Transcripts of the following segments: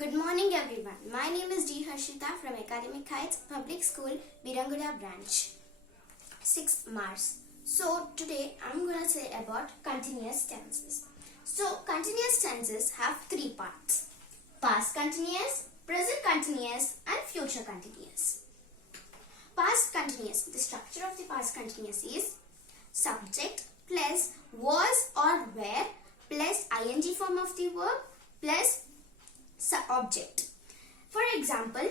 Good morning everyone. My name is D. Harshita from Academic Heights Public School, Biranguda branch. 6th March. So today I'm going to say about continuous tenses. So continuous tenses have three parts. Past continuous, present continuous and future continuous. Past continuous. The structure of the past continuous is subject plus was or were plus ing form of the verb plus object. For example,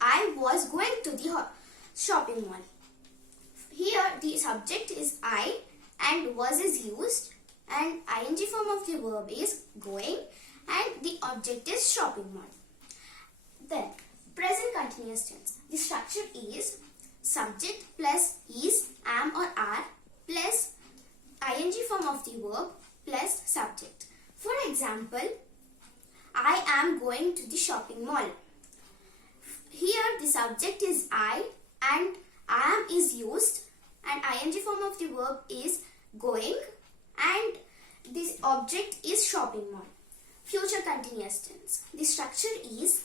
I was going to the shopping mall. Here the subject is I and was is used and ing form of the verb is going and the object is shopping mall. Then present continuous tense. The structure is subject plus is, am or are plus ing form of the verb plus subject. For example, I am going to the shopping mall. Here the subject is I and am is used and ing form of the verb is going and this object is shopping mall. Future continuous tense. The structure is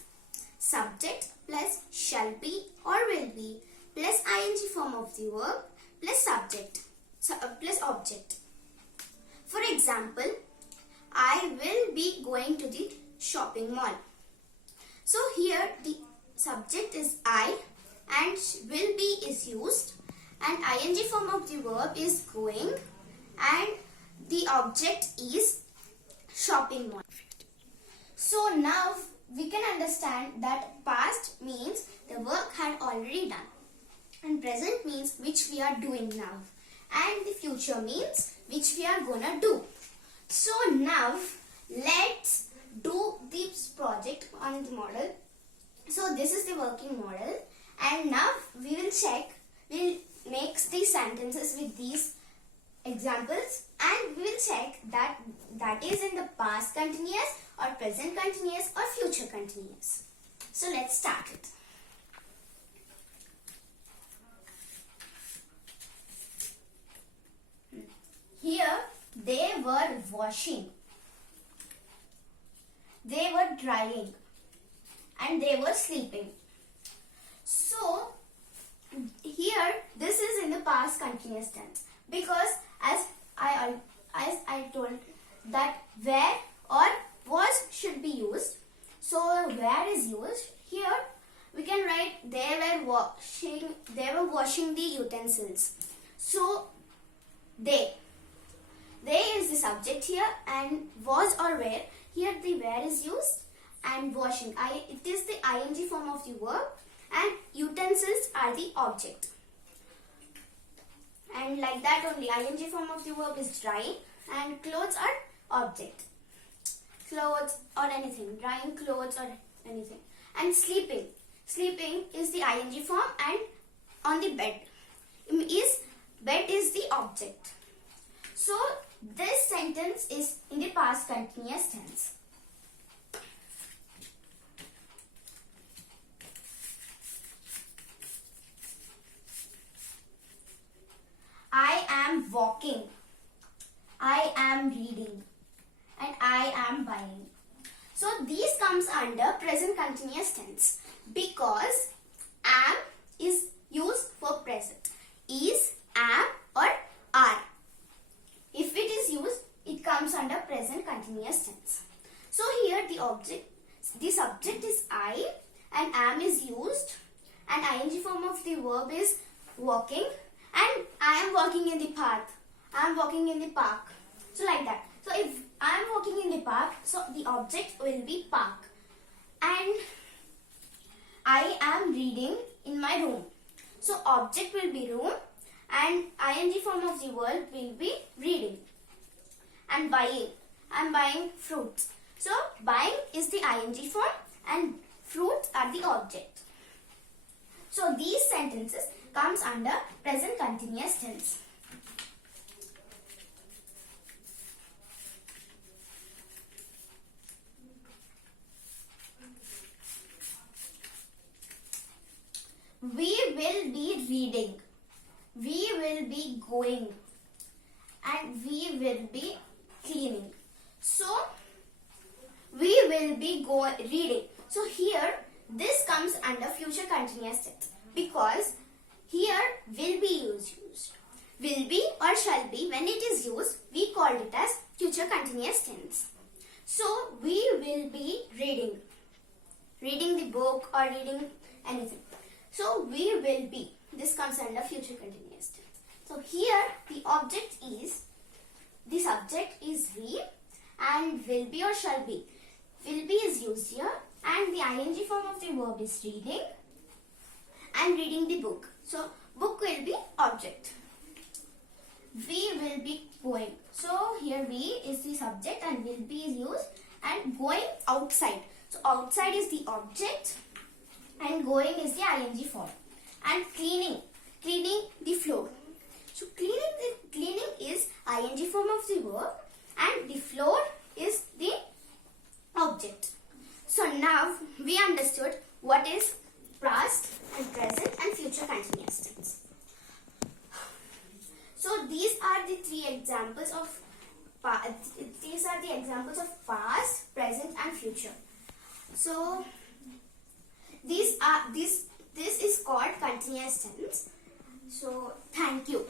subject plus shall be or will be plus ing form of the verb plus subject plus object. For example, I will be going to the shopping mall. So here the subject is I and will be is used and ing form of the verb is going and the object is shopping mall. So now we can understand that past means the work had already done and present means which we are doing now and the future means which we are gonna do. So now let's do this project on the model. So this is the working model and now we'll make the sentences with these examples and we will check that is in the past continuous or present continuous or future continuous. So let's start it. Here they were washing. They were drying and they were sleeping. So here this is in the past continuous tense because as I told that where or was should be used. So where is used. Here we can write they were washing the utensils. So they is the subject here and was or were. Here the where is used and washing. It is the ing form of the verb and utensils are the object. And like that only ing form of the verb is drying and clothes are object. Clothes or anything. Drying clothes or anything. And sleeping. Sleeping is the ing form and on the bed. Bed is the object. So this sentence is in the past continuous tense. I am walking. I am reading. And I am buying. So these comes under present continuous tense because am is used for present. Is, am or are. If it is used, it comes under present continuous tense. So here the subject is I and am is used and ing form of the verb is walking and I am walking in the path. I am walking in the park. So like that. So if I am walking in the park, so the object will be park. And I am reading in my room. So object will be room and ing form of the verb will be reading. And buying. I am buying fruits. So buying is the ing form and fruits are the object. So these sentences comes under present continuous tense. We will be reading. We will be going. And we will be cleaning. So we will be reading. So here this comes under future continuous tense because here will be is used. Will be or shall be, when it is used, we called it as future continuous tense. So we will be reading the book or reading anything. So we will be, this comes under future continuous tense. So here the object is, the subject is we, and will be or shall be. Will be is used here, and the ing form of the verb is reading and reading the book. So book will be object. We will be going. So here we is the subject and will be is used, and going outside. So outside is the object and going is the ing form. And cleaning the floor. So cleaning is ing form of the verb and the floor is the object. So now we understood what is past and present and future continuous tense. So these are the examples of past, present and future. So this is called continuous tense. So thank you.